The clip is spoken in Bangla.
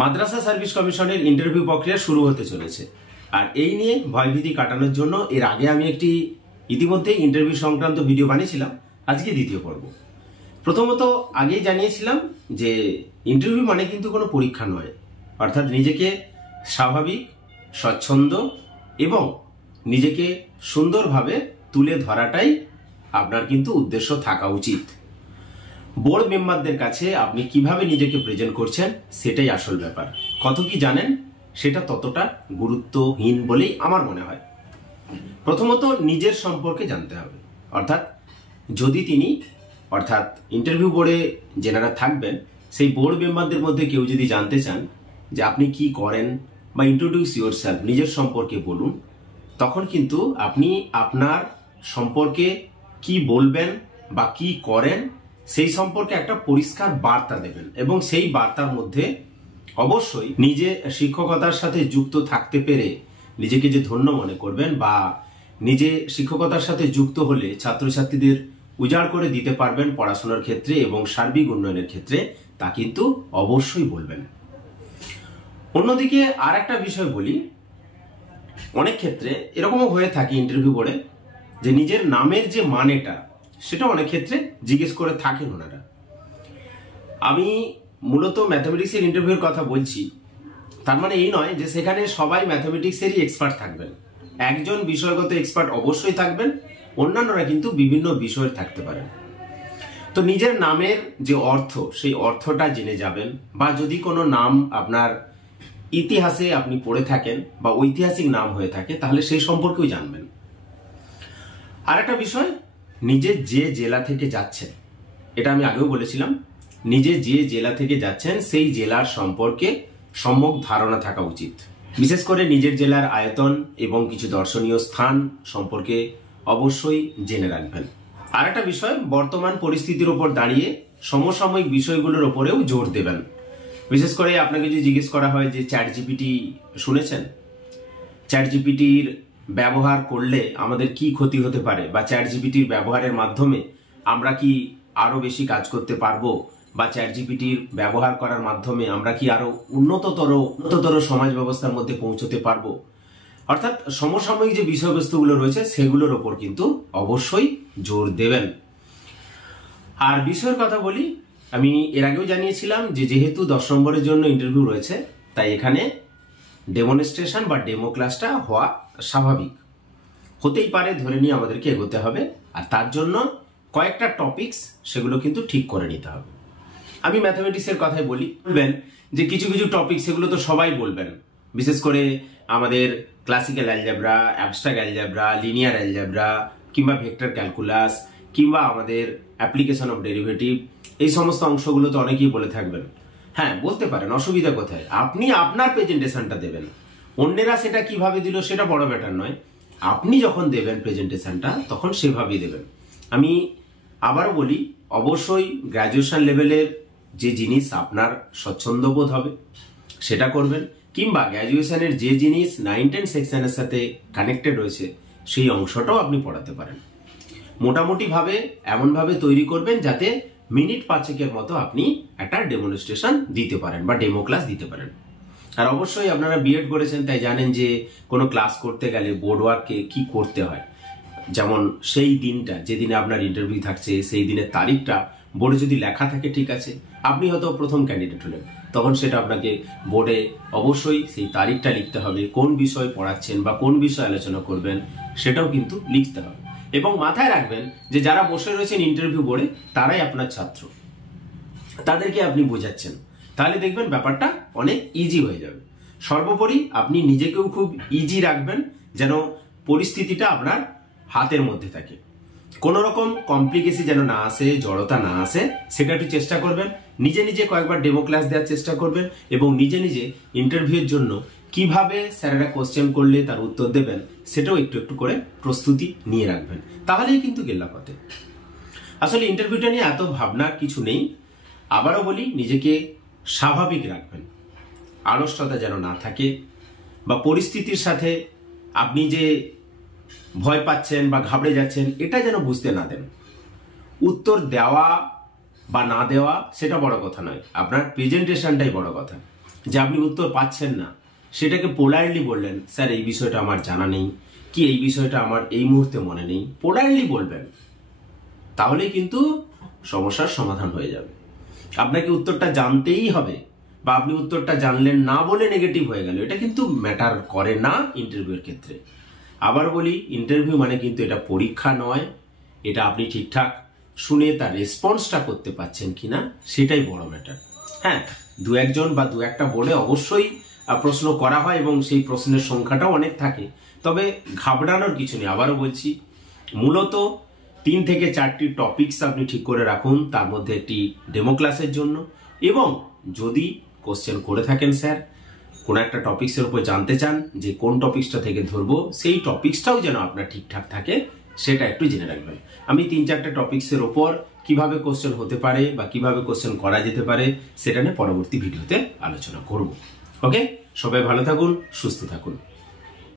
মাদ্রাসা সার্ভিস কমিশনের ইন্টারভিউ প্রক্রিয়া শুরু হতে চলেছে। আর এই নিয়ে ভয়ভীতি কাটানোর জন্য এর আগে আমি একটি ইতিমধ্যে ইন্টারভিউ সংক্রান্ত ভিডিও বানিয়েছিলাম, আজকে দ্বিতীয় পর্ব। প্রথমত আগেই জানিয়েছিলাম যে ইন্টারভিউ মানে কিন্তু কোনো পরীক্ষা নয়, অর্থাৎ নিজেকে স্বাভাবিক, স্বচ্ছন্দ এবং নিজেকে সুন্দরভাবে তুলে ধরাটাই আপনার কিন্তু উদ্দেশ্য থাকা উচিত। বোর্ড মেম্বারদের কাছে আপনি কিভাবে নিজেকে প্রেজেন্ট করছেন সেটাই আসল ব্যাপার। কত কি জানেন সেটা ততটা গুরুত্বহীন বলেই আমার মনে হয়। প্রথমত নিজের সম্পর্কে জানতে হবে, অর্থাৎ যদি তিনি ইন্টারভিউ বোর্ডে যেনারা থাকবেন সেই বোর্ড মেম্বারদের মধ্যে কেউ যদি জানতে চান যে আপনি কি করেন বা ইন্ট্রোডিউস ইয়োরসেলফ, নিজের সম্পর্কে বলুন, তখন কিন্তু আপনি আপনার সম্পর্কে কি বলবেন বা কি করেন সেই সম্পর্কে একটা পরিষ্কার বার্তা দেবেন এবং সেই বার্তার মধ্যে অবশ্যই নিজে শিক্ষকতার সাথে যুক্ত থাকতে পেরে নিজেকে যে ধন্য মনে করবেন বা নিজে শিক্ষকতার সাথে যুক্ত হলে ছাত্রছাত্রীদের উজাড় করে দিতে পারবেন পড়াশোনার ক্ষেত্রে এবং সার্বিক উন্নয়নের ক্ষেত্রে, তা কিন্তু অবশ্যই বলবেন। অন্যদিকে আর একটা বিষয় বলি, অনেক ক্ষেত্রে এরকমও হয়ে থাকে ইন্টারভিউ বোর্ডে যে নিজের নামের যে মানেটা সেটা অনেক ক্ষেত্রে জিজ্ঞেস করে থাকেন ওনারা। আমি মূলত ম্যাথামেটিক্সের ইন্টারভিউর কথা বলছি, তার মানে এই নয় যে সেখানে সবাই ম্যাথামেটিক্সেরই এক্সপার্ট থাকবেন। একজন বিষয়গত এক্সপার্ট অবশ্যই থাকবেন, অন্যান্যরা কিন্তু বিভিন্ন বিষয়ে থাকতে পারেন। তো নিজের নামের যে অর্থ সেই অর্থটা জেনে যাবেন, বা যদি কোনো নাম আপনার ইতিহাসে আপনি পড়ে থাকেন বা ঐতিহাসিক নাম হয়ে থাকে তাহলে সেই সম্পর্কেও জানবেন। আর একটা বিষয়, নিজে যে জেলা থেকে যাচ্ছেন, এটা আমি আগেও বলেছিলাম, নিজে যে জেলা থেকে যাচ্ছেন সেই জেলার সম্পর্কে সম্যক ধারণা থাকা উচিত। বিশেষ করে নিজের জেলার আয়তন এবং কিছু দর্শনীয় স্থান সম্পর্কে অবশ্যই জেনে রাখবেন। আর একটা বিষয়, বর্তমান পরিস্থিতির উপর দাঁড়িয়ে সমসাময়িক বিষয়গুলোর উপরেও জোর দেবেন। বিশেষ করে আপনাকে যদি জিজ্ঞেস করা হয় যে চ্যাট জিপিটি শুনেছেন, চ্যাট জিপিটির ব্যবহার করলে আমাদের কি ক্ষতি হতে পারে, বা চ্যাট জিপিটির ব্যবহারের মাধ্যমে আমরা কি আরো বেশি কাজ করতে পারবো, বা চ্যাট জিপিটির ব্যবহার করার মাধ্যমে আমরা কি আরো উন্নততর সমাজ ব্যবস্থার মধ্যে পৌঁছতে পারবো, অর্থাৎ সমসাময়িক যে বিষয়বস্তুগুলো রয়েছে সেগুলোর ওপর কিন্তু অবশ্যই জোর দেবেন। আর বিষয়ের কথা বলি, আমি এর আগেও জানিয়েছিলাম যে যেহেতু 10 নম্বরের জন্য ইন্টারভিউ রয়েছে, তাই এখানে ডেমনস্ট্রেশন বা ডেমো ক্লাসটা হওয়া স্বাভাবিক হতেই পারে, ধরে নিয়ে আমাদেরকে এগোতে হবে। আর তার জন্য কয়েকটা টপিকস সেগুলো কিন্তু ঠিক করে নিতে হবে। আমি ম্যাথামেটিক্সের কথাই বলবেন যে কিছু কিছু টপিক সেগুলো তো সবাই বলবেন, বিশেষ করে আমাদের classical algebra, abstract algebra, linear algebra, কিংবা ভেক্টর ক্যালকুলাস, কিংবা আমাদের অ্যাপ্লিকেশন অফ ডেরিভেটিভ, এই সমস্ত অংশগুলো তো অনেকেই বলে থাকবেন। হ্যাঁ, বলতে পারেন, অসুবিধা কোথায়? আপনি আপনার প্রেজেন্টেশনটা দেবেন, অন্যেরা সেটা কিভাবে দিল সেটা বড় ব্যাপার নয়। আপনি যখন দেবেন প্রেজেন্টেশনটা তখন সেভাবেই দেবেন। আমি আবারও বলি, অবশ্যই গ্র্যাজুয়েশন লেভেলের যে জিনিস আপনার স্বচ্ছন্দ বোধ হবে সেটা করবেন, কিংবা গ্র্যাজুয়েশনের যে জিনিস 9-10 সেকশনের সাথে কানেক্টেড রয়েছে সেই অংশটাও আপনি পড়াতে পারেন। মোটামুটি ভাবে এমনভাবে তৈরি করবেন যাতে মিনিট 5-এর মতো আপনি একটা ডেমনস্ট্রেশন দিতে পারেন বা ডেমো ক্লাস দিতে পারেন। আর অবশ্যই আপনারা বিএড করেছেন তাই জানেন যে কোনো ক্লাস করতে গেলে বোর্ড ওয়ার্কে কি করতে হয়। যেমন সেই দিনটা যেদিনে আপনার ইন্টারভিউ থাকছে সেই দিনের তারিখটা বোর্ডে যদি লেখা থাকে ঠিক আছে, আপনি হয়তো প্রথম ক্যান্ডিডেট হলেন, তখন সেটা আপনাকে বোর্ডে অবশ্যই সেই তারিখটা লিখতে হবে, কোন বিষয় পড়াচ্ছেন বা কোন বিষয় আলোচনা করবেন সেটাও কিন্তু লিখতে হবে। এবং মাথায় রাখবেন যে যারা বসে রয়েছেন ইন্টারভিউ বোর্ডে তারাই আপনার ছাত্র, তাদেরকে আপনি বোঝাচ্ছেন, তাহলে দেখবেন ব্যাপারটা অনেক ইজি হয়ে যাবে। সর্বোপরি আপনি নিজেকেও খুব ইজি রাখবেন যেন পরিস্থিতিটা আপনার হাতের মধ্যে থাকে, কোন রকম কমপ্লিকেশন যেন না আসে, জড়তা না আসে, সেটা একটু চেষ্টা করবেন। নিজে নিজে কয়েকবার ডেমো ক্লাস দেওয়ার চেষ্টা করবেন এবং নিজে নিজে ইন্টারভিউর জন্য কিভাবে স্যারেরা কোশ্চেন করলে তার উত্তর দেবেন সেটাও একটু একটু করে প্রস্তুতি নিয়ে রাখবেন, তাহলেই কিন্তু গেল্লা পথে। আসলে ইন্টারভিউটা নিয়ে এত ভাবনার কিছু নেই। আবারও বলি, নিজেকে স্বাভাবিক রাখবেন, আড়ষ্টতা যেন না থাকে, বা পরিস্থিতির সাথে আপনি যে ভয় পাচ্ছেন বা ঘাবড়ে যাচ্ছেন এটা যেন বুঝতে না দেন। উত্তর দেওয়া বা না দেওয়া সেটা বড় কথা নয়, আপনার প্রেজেন্টেশনটাই বড় কথা। যে আপনি উত্তর পাচ্ছেন না সেটাকে পোলাইটলি বললেন, স্যার এই বিষয়টা আমার জানা নেই, কি এই বিষয়টা আমার এই মুহূর্তে মনে নেই, পোলাইটলি বলবেন, তাহলেই কিন্তু সমস্যার সমাধান হয়ে যাবে। আপনাকে উত্তরটা জানতেই হবে, বা আপনি উত্তরটা জানলেন না বলে নেগেটিভ হয়ে গেল, এটা কিন্তু ম্যাটার করে না ইন্টারভিউর ক্ষেত্রে। আবার বলি, ইন্টারভিউ মানে কিন্তু এটা পরীক্ষা নয়, এটা আপনি ঠিকঠাক শুনে তার রেসপন্সটা করতে পারছেন কিনা সেটাই বড় ম্যাটার। হ্যাঁ, দু একজন বা দু একটা বলে অবশ্যই প্রশ্ন করা হয় এবং সেই প্রশ্নের সংখ্যাটাও অনেক থাকে, তবে ঘাবড়ানোর কিছু নেই। আবারও বলছি, মূলত 3 থেকে 4টি টপিকস আপনি ঠিক করে রাখুন, তার মধ্যে একটি ডেমো ক্লাসের জন্য, এবং যদি কোশ্চেন করে থাকেন স্যার কোন একটা টপিক্সের উপর জানতে চান যে কোন টপিক্সটা থেকে ধরবো, সেই টপিক্সটাও যেন আপনার ঠিকঠাক থাকে সেটা একটু জেনে রাখবেন। আমি 3-4টে টপিক্সের ওপর কিভাবে কোশ্চেন হতে পারে বা কিভাবে কোশ্চেন করা যেতে পারে সেটা নিয়ে পরবর্তী ভিডিওতে আলোচনা করব। ওকে, সবাই ভালো থাকুন, সুস্থ থাকুন।